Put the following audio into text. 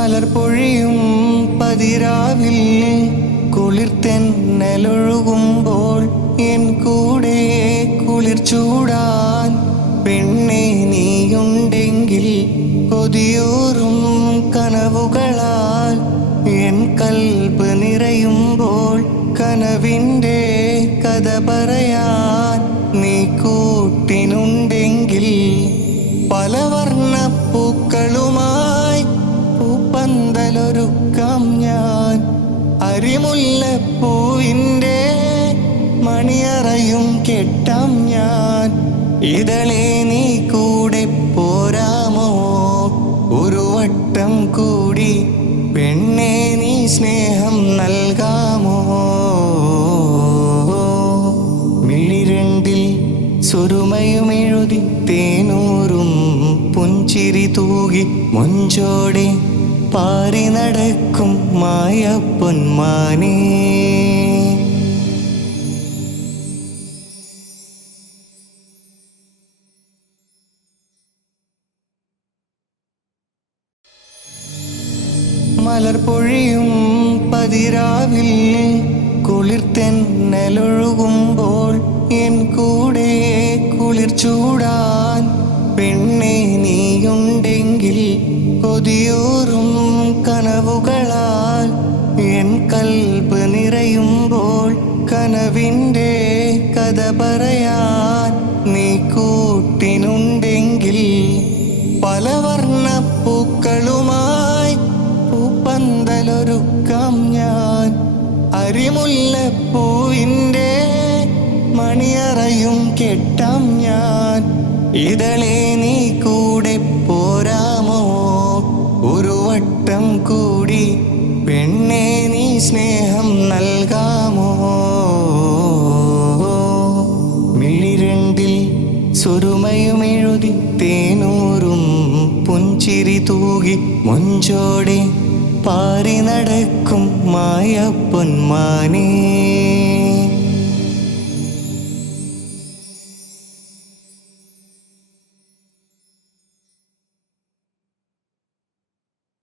മലർ പൊഴിയും പതിരാവിൽ കുളിർത്തെന്നലൊഴുകുമ്പോൾ എൻ കൂടെ കുളിർ ചൂടാൻ പെണ്ണെ നീയുണ്ടെങ്കിൽ കൊതിയൂറും കനവുകളാൽ എൻ കൽബ് നിറയുമ്പോൾ കനവിൻ്റെ കഥ പറയാൻ നീ കൂട്ടിനുണ്ടെങ്കിൽ പലവർണ്ണ പൂക്കളുമായി പൂപ്പന്തലൊരുക്കാം ഞാൻ അരിമുല്ലപ്പൂവിൻ്റെ മണിയറയും കെട്ടാം ഞാൻ ഇതളെ നീ കൂടെ പോരാമോ ഒരു വട്ടം കൂടി പെണ്ണെ നീ സ്നേഹം നൽകാമോ മിഴിരണ്ടിൽ സുറുമയുമെഴുതി തേനൂറും പുഞ്ചിരി തൂകി മൊഞ്ചോടെ പാറി നടക്കും മായപ്പൊന്മാനേ മലർ പൊഴിയും പതിരാവിൽ കുളിർത്തെന്നലൊഴുകുമ്പോൾ എൻ കൂടെ കുളിർ ചൂടാൻ പെണ്ണെ നീയുണ്ടെങ്കിൽ കൊതിയൂറും കനവുകളാൽ എൻ കൽബ് നിറയുമ്പോൾ കനവിൻ്റെ കഥ പറയാൻ നീ കൂട്ടിനുണ്ടെങ്കിൽ പലവർണ്ണ പൂക്കളുമായി പൂപ്പന്തലൊരുക്കാം ഞാൻ അരിമുല്ലപ്പൂവിൻ്റെ മണിയറയും കെട്ടാം ഞാൻ ഇതളെ നീ കൂടെ പോരാമോ ഒരു വട്ടം കൂടി പെണ്ണെ നീ സ്നേഹം നൽകാമോ മിഴിരണ്ടിൽ സുറുമയുമെഴുതി തേനൂറും പുഞ്ചിരി തൂകി മൊഞ്ചോടെ പാറി നടക്കും മായപ്പൊന്മാനേ